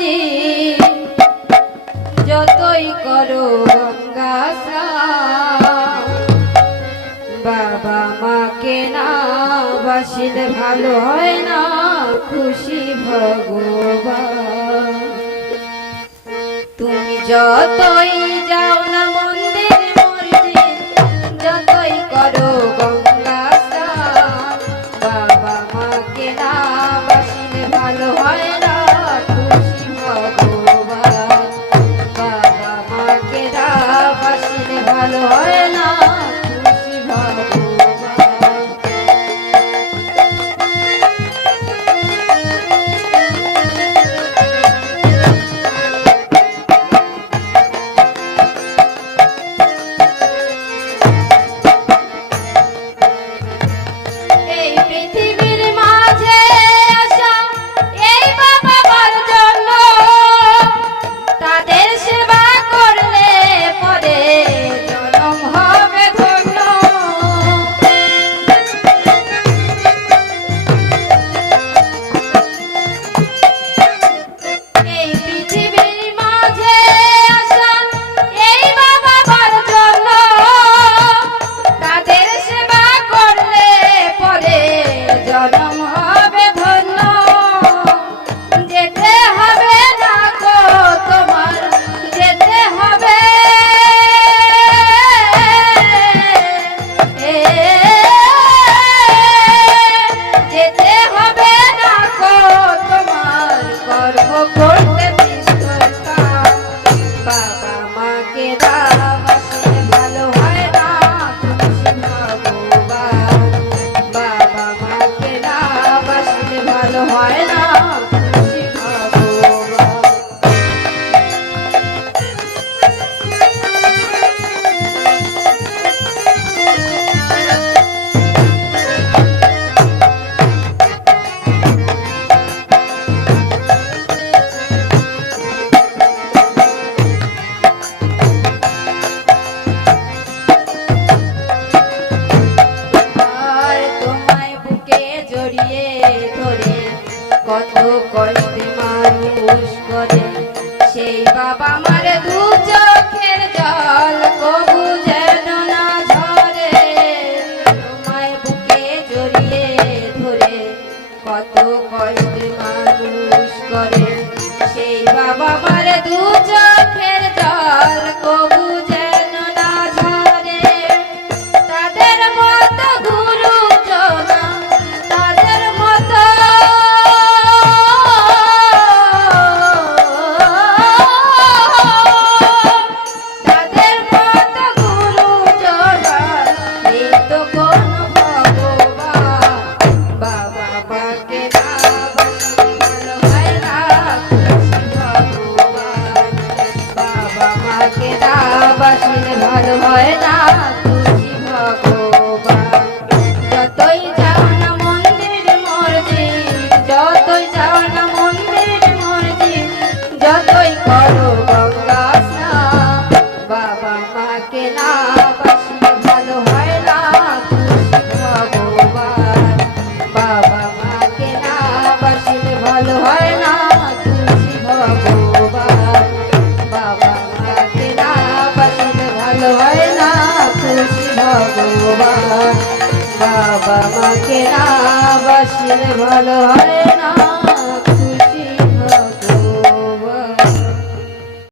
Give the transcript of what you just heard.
যে যতই করো গঙ্গা বাবা মাকে না বাসিলে ভালো হয় না খুশি ভগবান। তুমি যতই যাও না ভালো হয় কত কষ্টে মানুষ করে। সেই বাবা আমার দু চোখের জল কবু যেন না ঝরে। তোমায় বুকে জড়িয়ে ধরে কত কষ্টে মানুষ করে। সেই বাবা আমার দু চোখের জল কবু করো গঙ্গা স্নান। বাবা মাকে না বাসিলে ভালো হয় না খুশি ভগবান। বাবা মাকে না বাসিলে ভালো হয় না খুশি ভগবান। বাবা মাকে না বাসিলে ভালো হয় না খুশি ভগবান। বাবা মাকে না বাসিলে ভালো হয়